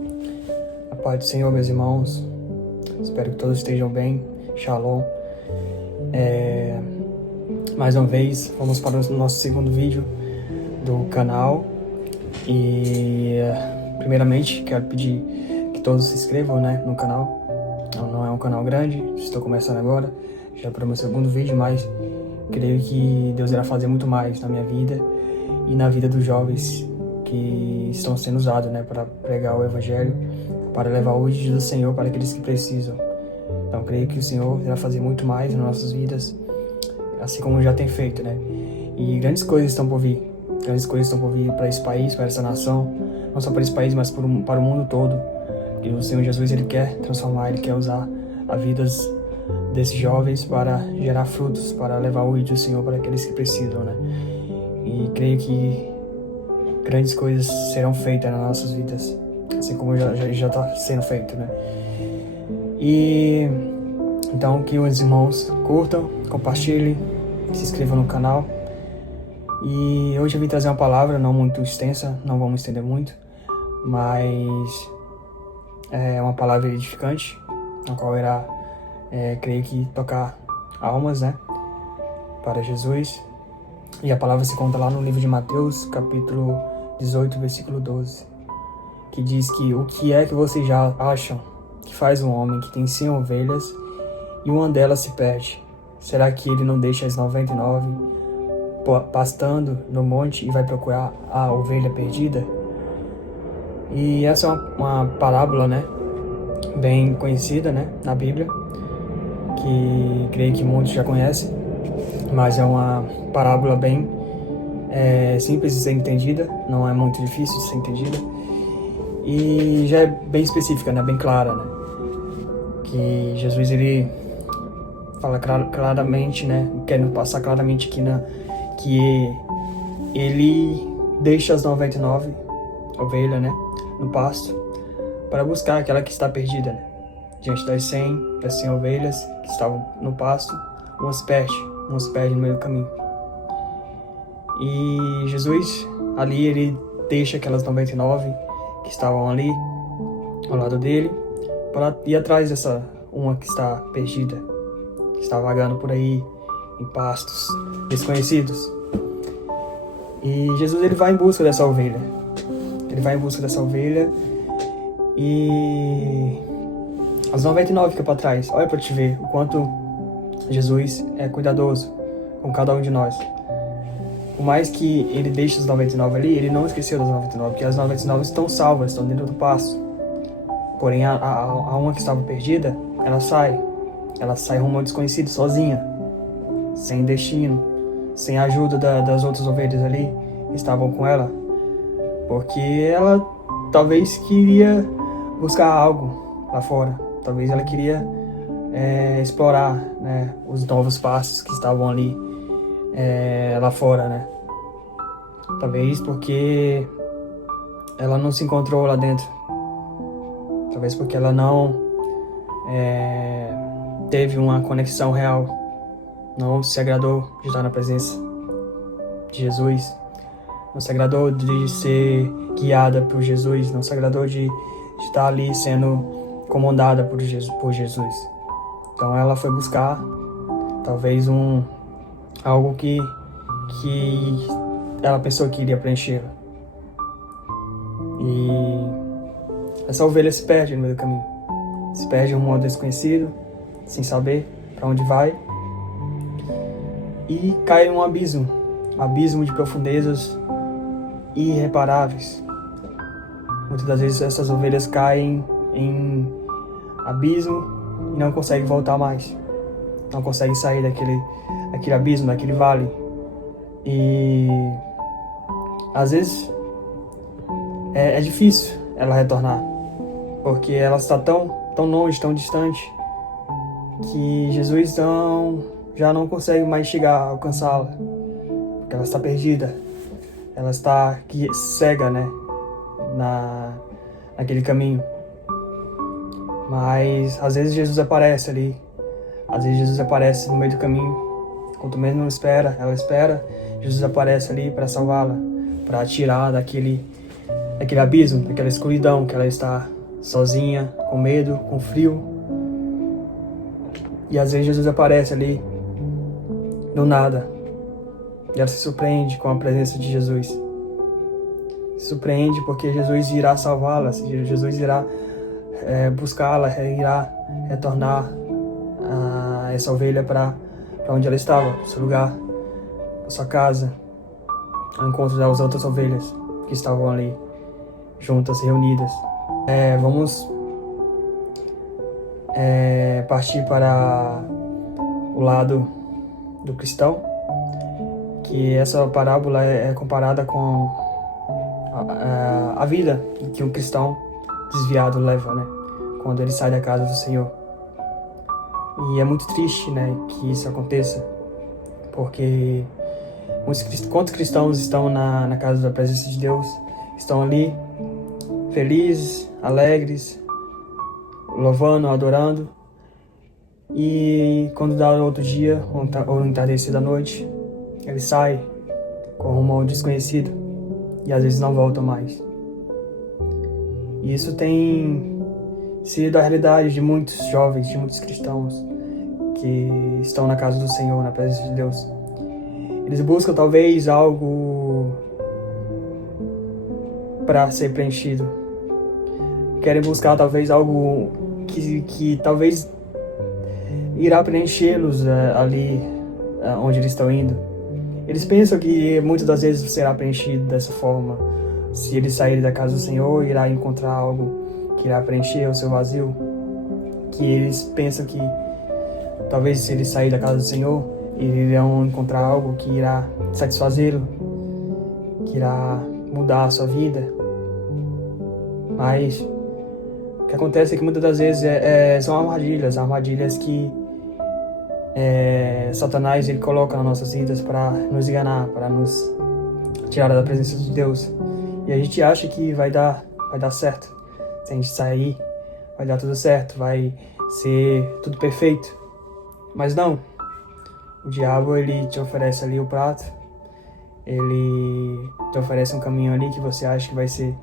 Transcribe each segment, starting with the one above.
A paz do Senhor, meus irmãos. Espero que todos estejam bem. Shalom. Mais uma vez, vamos para o nosso segundo vídeo do canal. E, primeiramente, quero pedir que todos se inscrevam, no canal. Não é um canal grande, estou começando agora, já para o meu segundo vídeo, mas creio que Deus irá fazer muito mais na minha vida e na vida dos jovens que estão sendo usados, para pregar o Evangelho, para levar o vídeo do Senhor para aqueles que precisam. Então, creio que o Senhor irá fazer muito mais nas nossas vidas, assim como já tem feito, E grandes coisas estão por vir. Grandes coisas estão por vir para esse país, para essa nação, não só para esse país, mas para o mundo todo. Porque o Senhor Jesus, Ele quer transformar, Ele quer usar as vidas desses jovens para gerar frutos, para levar o vídeo do Senhor para aqueles que precisam, E creio que grandes coisas serão feitas nas nossas vidas, assim como já está sendo feito, E então que os irmãos curtam, compartilhem, se inscrevam no canal. E hoje eu vim trazer uma palavra não muito extensa, não vamos estender muito, mas é uma palavra edificante, a qual irá, creio que, tocar almas, para Jesus. E a palavra se conta lá no livro de Mateus, capítulo 18, versículo 12, que diz que o que é que vocês já acham que faz um homem que tem 100 ovelhas e uma delas se perde? Será que ele não deixa as 99 pastando no monte e vai procurar a ovelha perdida? E essa é uma parábola, bem conhecida, na Bíblia, que creio que muitos já conhecem, mas é uma parábola bem simples de ser entendida, não é muito difícil de ser entendida, e já é bem específica, bem clara, que Jesus, ele fala claramente, quer nos passar claramente aqui que ele deixa as 99 ovelhas, no pasto, para buscar aquela que está perdida, diante das 100 ovelhas que estavam no pasto, umas se perde no meio do caminho. E Jesus, ali, ele deixa aquelas 99 que estavam ali ao lado dele para ir atrás dessa uma que está perdida, que está vagando por aí em pastos desconhecidos. E Jesus, ele vai em busca dessa ovelha. Ele vai em busca dessa ovelha e as 99 ficam para trás. Olha para te ver o quanto Jesus é cuidadoso com cada um de nós. Por mais que ele deixe as 99 ali, ele não esqueceu das 99, porque as 99 estão salvas, estão dentro do pasto. Porém, a uma que estava perdida, ela sai rumo ao desconhecido, sozinha, sem destino, sem a ajuda das outras ovelhas ali que estavam com ela, porque ela talvez queria buscar algo lá fora, talvez ela queria explorar, os novos pastos que estavam ali lá fora, talvez porque ela não se encontrou lá dentro, talvez porque ela não teve uma conexão real, não se agradou de estar na presença de Jesus, não se agradou de ser guiada por Jesus, não se agradou de estar ali sendo comandada por Jesus. Então ela foi buscar talvez algo que ela pensou que iria preenchê-la. E essa ovelha se perde no meio do caminho, se perde em um modo desconhecido, sem saber para onde vai, e cai em um abismo de profundezas irreparáveis. Muitas das vezes essas ovelhas caem em abismo e não conseguem voltar mais, não conseguem sair daquele abismo, daquele vale. E às vezes é difícil ela retornar, porque ela está tão longe, tão distante, que Jesus já não consegue mais chegar a alcançá-la, porque ela está perdida, ela está cega, naquele caminho. Mas às vezes Jesus aparece ali, às vezes Jesus aparece no meio do caminho, quanto menos não espera, ela espera, Jesus aparece ali para salvá-la, para tirar daquele abismo, daquela escuridão, que ela está sozinha, com medo, com frio. E às vezes Jesus aparece ali, do nada. E ela se surpreende com a presença de Jesus. Se surpreende porque Jesus irá salvá-la, Jesus irá buscá-la, irá retornar essa ovelha para onde ela estava, para o seu lugar, para sua casa, ao encontro das outras ovelhas que estavam ali, juntas, reunidas. Vamos partir para o lado do cristão, que essa parábola é comparada com a vida que um cristão desviado leva, né? Quando ele sai da casa do Senhor. E é muito triste, né, que isso aconteça, porque quantos cristãos estão na casa da presença de Deus, estão ali felizes, alegres, louvando, adorando, e quando dá outro dia, ou no entardecer da noite, ele sai com rumo ao desconhecido e às vezes não volta mais. E isso tem sido a realidade de muitos jovens, de muitos cristãos que estão na casa do Senhor, na presença de Deus. Eles buscam talvez algo para ser preenchido. Querem buscar talvez algo que talvez irá preenchê-los ali onde eles estão indo. Eles pensam que muitas das vezes será preenchido dessa forma. Se eles saírem da casa do Senhor, irá encontrar algo que irá preencher o seu vazio. Que eles pensam que talvez se eles saírem da casa do Senhor, eles irão encontrar algo que irá satisfazê-lo, que irá mudar a sua vida. Mas o que acontece é que muitas das vezes são armadilhas que Satanás ele coloca nas nossas vidas para nos enganar, para nos tirar da presença de Deus. E a gente acha que vai dar certo. Se a gente sair, vai dar tudo certo, vai ser tudo perfeito. Mas não. O diabo ele te oferece ali o prato, ele te oferece um caminho ali que você acha que vai ser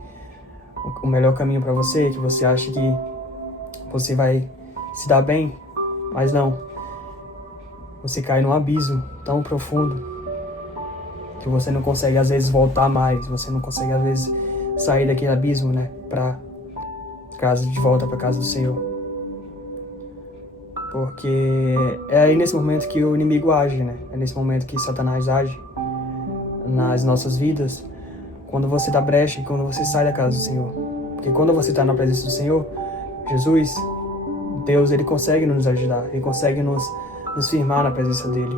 o melhor caminho para você, que você acha que você vai se dar bem, mas não. Você cai num abismo tão profundo que você não consegue às vezes voltar mais, você não consegue às vezes sair daquele abismo, né, de volta para casa do Senhor. Porque é aí nesse momento que o inimigo age, né? É nesse momento que Satanás age nas nossas vidas, quando você dá brecha e quando você sai da casa do Senhor. Porque quando você está na presença do Senhor, Jesus, Deus, ele consegue nos ajudar, ele consegue nos firmar na presença dele.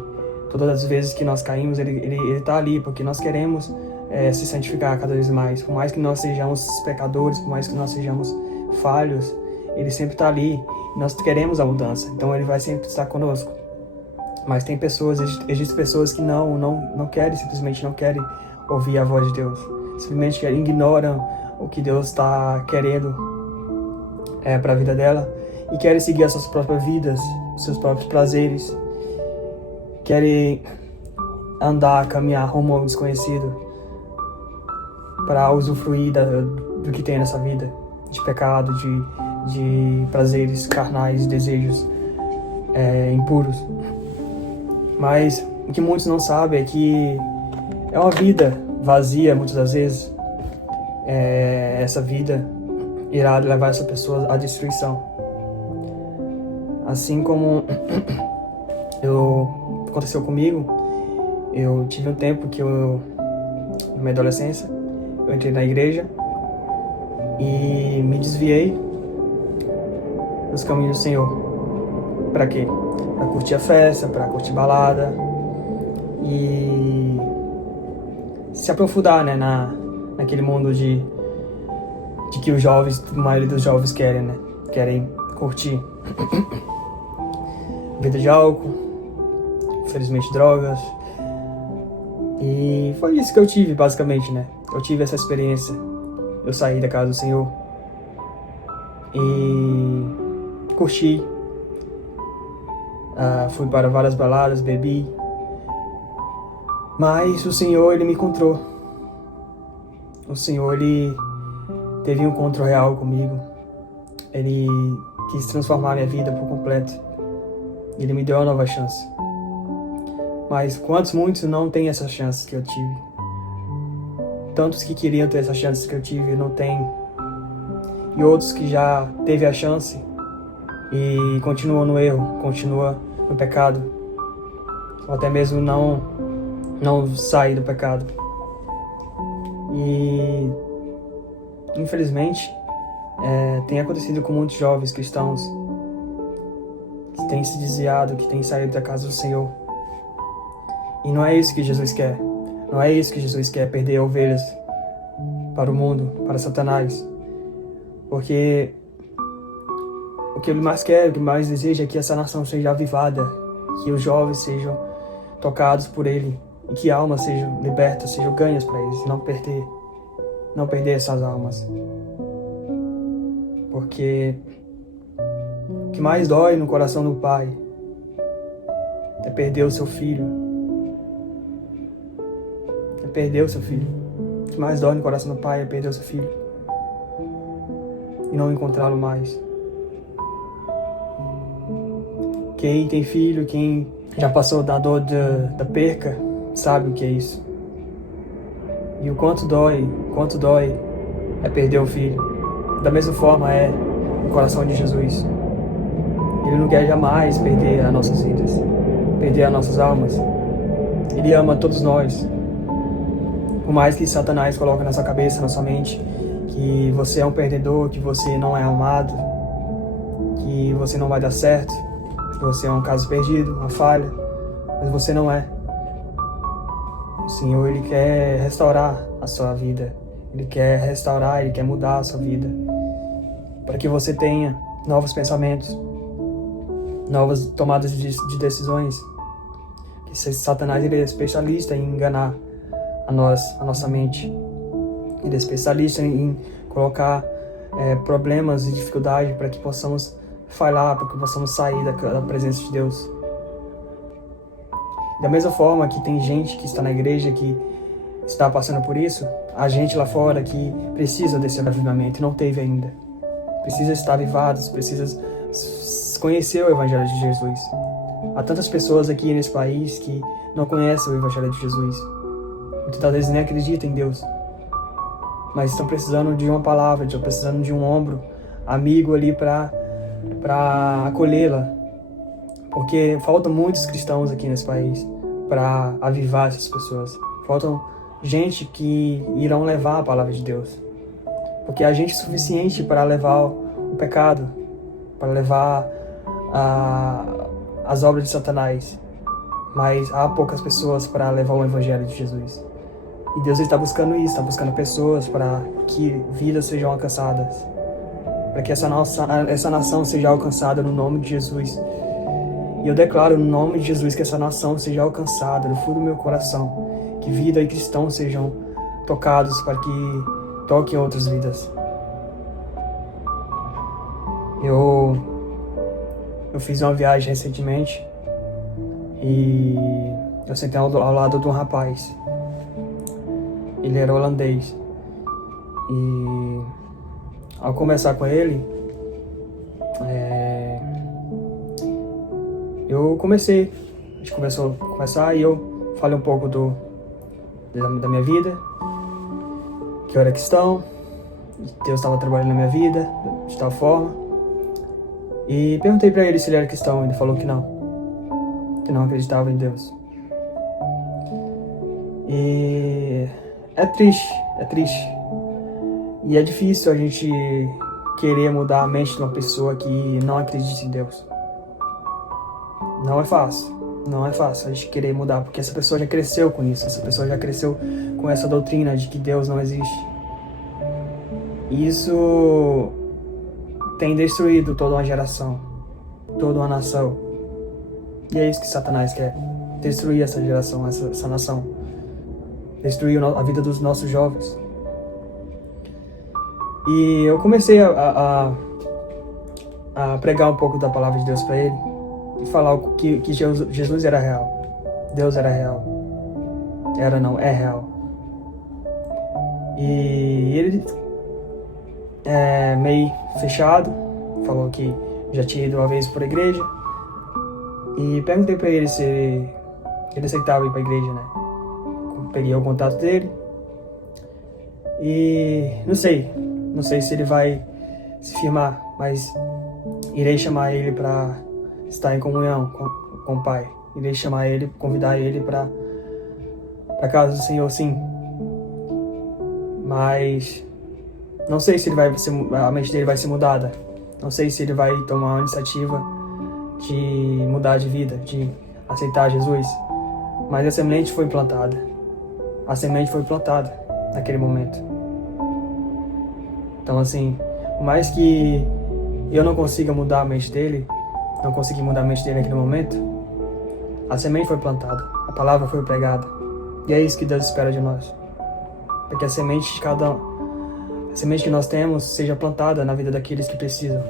Todas as vezes que nós caímos, ele está ali, porque nós queremos se santificar cada vez mais. Por mais que nós sejamos pecadores, por mais que nós sejamos falhos, ele sempre está ali. Nós queremos a mudança, então ele vai sempre estar conosco. Mas tem pessoas, existem pessoas que não querem, simplesmente não querem ouvir a voz de Deus. Simplesmente ignoram o que Deus está querendo para a vida dela e querem seguir as suas próprias vidas, os seus próprios prazeres. Querem caminhar rumo ao desconhecido para usufruir do que tem nessa vida, de pecado, de prazeres carnais, desejos impuros. Mas o que muitos não sabem é que é uma vida vazia, muitas das vezes. Essa vida irá levar essa pessoa à destruição. Assim como aconteceu comigo, eu tive um tempo que na minha adolescência, eu entrei na igreja e me desviei dos caminhos do Senhor. Para quê? Para curtir a festa, para curtir balada e se aprofundar, né, naquele mundo de que os jovens, a maioria dos jovens querem, né? Querem curtir. Vida de álcool, infelizmente drogas. E foi isso que eu tive, basicamente, né? Eu tive essa experiência. Eu saí da casa do Senhor e curti. Fui para várias baladas, bebi. Mas o Senhor, ele me encontrou. O Senhor, ele teve um encontro real comigo. Ele quis transformar minha vida por completo. Ele me deu uma nova chance. Mas muitos não têm essa chance que eu tive. Tantos que queriam ter essa chance que eu tive não têm. E outros que já teve a chance e continuam no erro, continuam no pecado. Ou até mesmo não sair do pecado. E infelizmente tem acontecido com muitos jovens cristãos que têm se desviado, que têm saído da casa do Senhor. E não é isso que Jesus quer. Não é isso que Jesus quer, perder ovelhas para o mundo, para Satanás. Porque o que ele mais quer, o que mais deseja é que essa nação seja avivada, que os jovens sejam tocados por ele e que almas sejam libertas, sejam ganhas para eles, e não perder essas almas. Porque o que mais dói no coração do pai é perder o seu filho. É perder o seu filho. O que mais dói no coração do pai é perder o seu filho e não encontrá-lo mais. Quem tem filho, quem já passou da dor da perca, sabe o que é isso. E o quanto dói é perder o filho. Da mesma forma é o coração de Jesus. Ele não quer jamais perder as nossas vidas, perder as nossas almas. Ele ama todos nós. Por mais que Satanás coloque na sua cabeça, na sua mente, que você é um perdedor, que você não é amado, que você não vai dar certo, que você é um caso perdido, uma falha, mas você não é. O Senhor, Ele quer restaurar a sua vida. Ele quer restaurar, Ele quer mudar a sua vida. Para que você tenha novos pensamentos, novas tomadas de decisões. Que Satanás, ele é especialista em enganar a nossa mente. Ele é especialista em colocar problemas e dificuldades para que possamos falhar, para que possamos sair da presença de Deus. Da mesma forma que tem gente que está na igreja que está passando por isso, há gente lá fora que precisa desse avivamento e não teve ainda. Precisa estar avivados, precisa conhecer o Evangelho de Jesus. Há tantas pessoas aqui nesse país que não conhecem o Evangelho de Jesus. Muitas vezes nem acreditam em Deus. Mas estão precisando de uma palavra, estão precisando de um ombro amigo ali para acolhê-la. Porque faltam muitos cristãos aqui nesse país para avivar essas pessoas. Faltam gente que irão levar a palavra de Deus. Porque há gente suficiente para levar o pecado, para levar as obras de Satanás. Mas há poucas pessoas para levar o Evangelho de Jesus. E Deus está buscando isso, está buscando pessoas para que vidas sejam alcançadas. Para que essa nação seja alcançada no nome de Jesus. E eu declaro no nome de Jesus que essa nação seja alcançada no fundo do meu coração. Que vida e cristãos sejam tocados para que toquem outras vidas. Eu fiz uma viagem recentemente e eu sentei ao lado de um rapaz. Ele era holandês. E ao conversar com ele, a gente começou a conversar e eu falei um pouco da minha vida, que eu era cristão, Deus estava trabalhando na minha vida de tal forma. E perguntei para ele se ele era cristão, ele falou que não acreditava em Deus. E é triste. E é difícil a gente querer mudar a mente de uma pessoa que não acredita em Deus. Não é fácil a gente querer mudar, porque essa pessoa já cresceu com isso, essa pessoa já cresceu com essa doutrina de que Deus não existe. E isso tem destruído toda uma geração, toda uma nação. E é isso que Satanás quer, destruir essa geração, essa nação. Destruir a vida dos nossos jovens. E eu comecei a pregar um pouco da palavra de Deus para ele e falar que Jesus era real, Deus era real. É real. E ele meio fechado, falou que já tinha ido uma vez por igreja, e perguntei para ele se ele aceitava ir para a igreja, né? Peguei o contato dele, e não sei se ele vai se firmar, mas irei chamar ele para estar em comunhão com o Pai. Irei chamar ele, convidar ele para a casa do Senhor, sim. Mas não sei se a mente dele vai ser mudada. Não sei se ele vai tomar uma iniciativa de mudar de vida, de aceitar Jesus. Mas a semente foi plantada. A semente foi plantada naquele momento. Então, assim, por mais que eu não consiga mudar a mente dele, não consegui mudar a mente dele naquele momento, a semente foi plantada, a palavra foi pregada. E é isso que Deus espera de nós. Para que a semente que nós temos seja plantada na vida daqueles que precisam.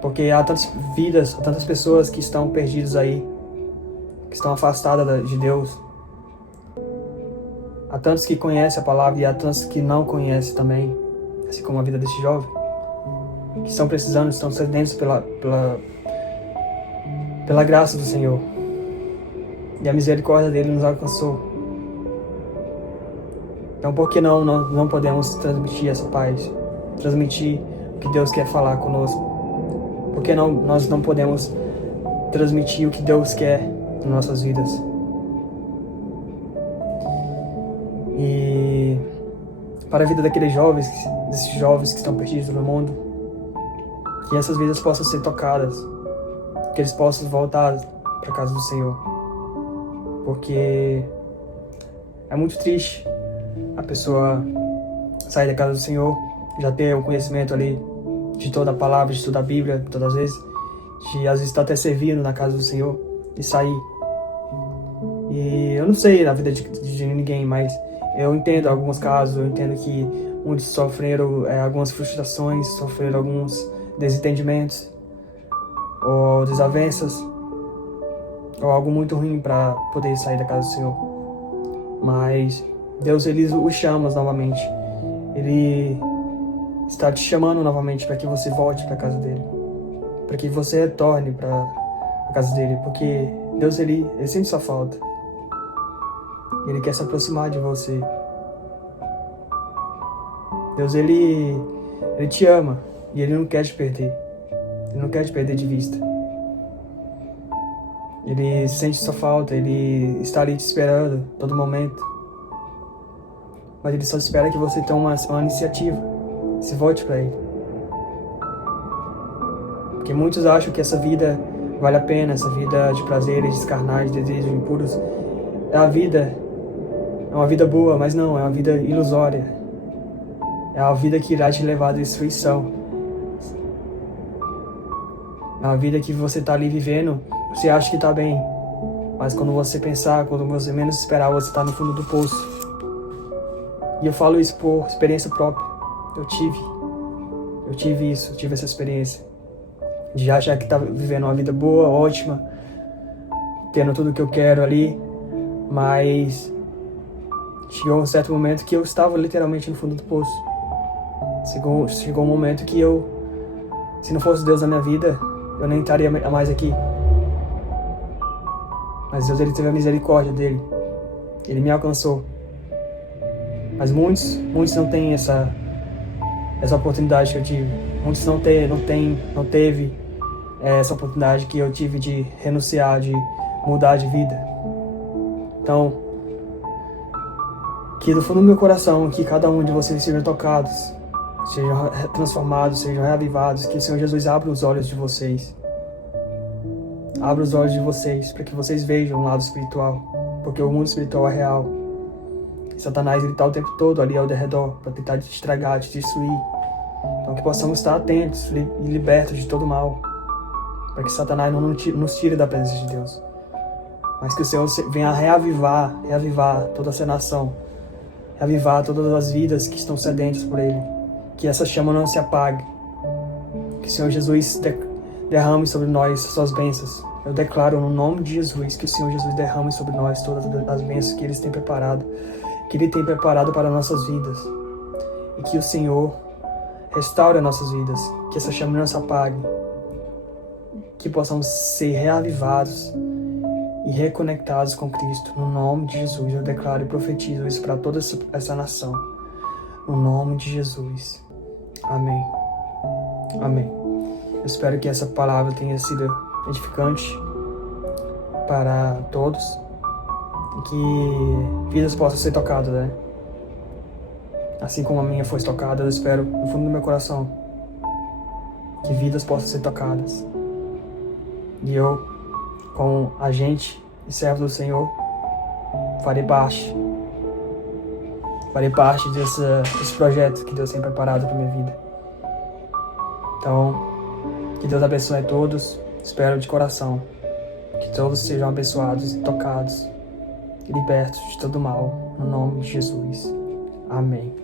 Porque há tantas vidas, há tantas pessoas que estão perdidas aí, que estão afastadas de Deus. Há tantos que conhecem a palavra e há tantos que não conhecem também, assim como a vida desse jovem, que estão precisando, estão sedentos pela graça do Senhor. E a misericórdia dele nos alcançou. Então, por que não podemos transmitir essa paz? Transmitir o que Deus quer falar conosco? Por que nós não podemos transmitir o que Deus quer nas nossas vidas? E para a vida desses jovens que estão perdidos no mundo, que essas vidas possam ser tocadas, que eles possam voltar para a casa do Senhor. Porque é muito triste a pessoa sair da casa do Senhor, já ter o conhecimento ali de toda a palavra, de toda a Bíblia, todas as vezes, de às vezes estar até servindo na casa do Senhor e sair. E eu não sei a vida de ninguém, mas eu entendo alguns casos, eu entendo que muitos sofreram algumas frustrações, sofreram alguns desentendimentos ou desavenças ou algo muito ruim para poder sair da casa do Senhor. Mas Deus, ele os chama novamente. Ele está te chamando novamente para que você volte para a casa dele, para que você retorne para a casa dele, porque Deus, ele sente sua falta. Ele quer se aproximar de você. Deus, ele te ama e ele não quer te perder. Ele não quer te perder de vista. Ele sente sua falta, ele está ali te esperando a todo momento. Mas ele só espera que você tome uma iniciativa. Se volte para ele. Porque muitos acham que essa vida vale a pena, essa vida de prazeres, carnais, desejos impuros. É uma vida boa, mas não, é uma vida ilusória. É uma vida que irá te levar à destruição. É uma vida que você está ali vivendo, você acha que está bem. Mas quando você pensar, quando você menos esperar, você está no fundo do poço. E eu falo isso por experiência própria. Eu tive essa experiência. De achar que estava vivendo uma vida boa, ótima, tendo tudo o que eu quero ali. Mas chegou um certo momento que eu estava literalmente no fundo do poço. Chegou um momento que se não fosse Deus na minha vida, eu nem estaria mais aqui. Mas Deus, ele teve a misericórdia dele. Ele me alcançou. Mas muitos não têm essa oportunidade que eu tive. Muitos não teve essa oportunidade que eu tive de renunciar, de mudar de vida. Então, que do fundo do meu coração, que cada um de vocês sejam tocados, sejam transformados, sejam reavivados, que o Senhor Jesus abra os olhos de vocês. Abra os olhos de vocês, para que vocês vejam o lado espiritual, porque o mundo espiritual é real. E Satanás, ele está o tempo todo ali ao redor, para tentar te estragar, te destruir. Então que possamos estar atentos e libertos de todo mal, para que Satanás não nos tire da presença de Deus. Mas que o Senhor venha reavivar toda essa nação, reavivar todas as vidas que estão sedentas por Ele. Que essa chama não se apague. Que o Senhor Jesus derrame sobre nós as suas bênçãos. Eu declaro no nome de Jesus que o Senhor Jesus derrame sobre nós todas as bênçãos que Ele tem preparado para nossas vidas. e que o Senhor restaure as nossas vidas, que essa chama não se apague, que possamos ser reavivados e reconectados com Cristo. No nome de Jesus, eu declaro e profetizo isso para toda essa nação. No nome de Jesus. Amém. Amém. Eu espero que essa palavra tenha sido edificante para todos e que vidas possam ser tocadas, né? Assim como a minha foi tocada, eu espero no fundo do meu coração que vidas possam ser tocadas. E eu, como agente e servo do Senhor, farei parte desse projeto que Deus tem preparado para minha vida. Então, que Deus abençoe a todos. Espero de coração que todos sejam abençoados e tocados e libertos de todo mal, no nome de Jesus. Amém.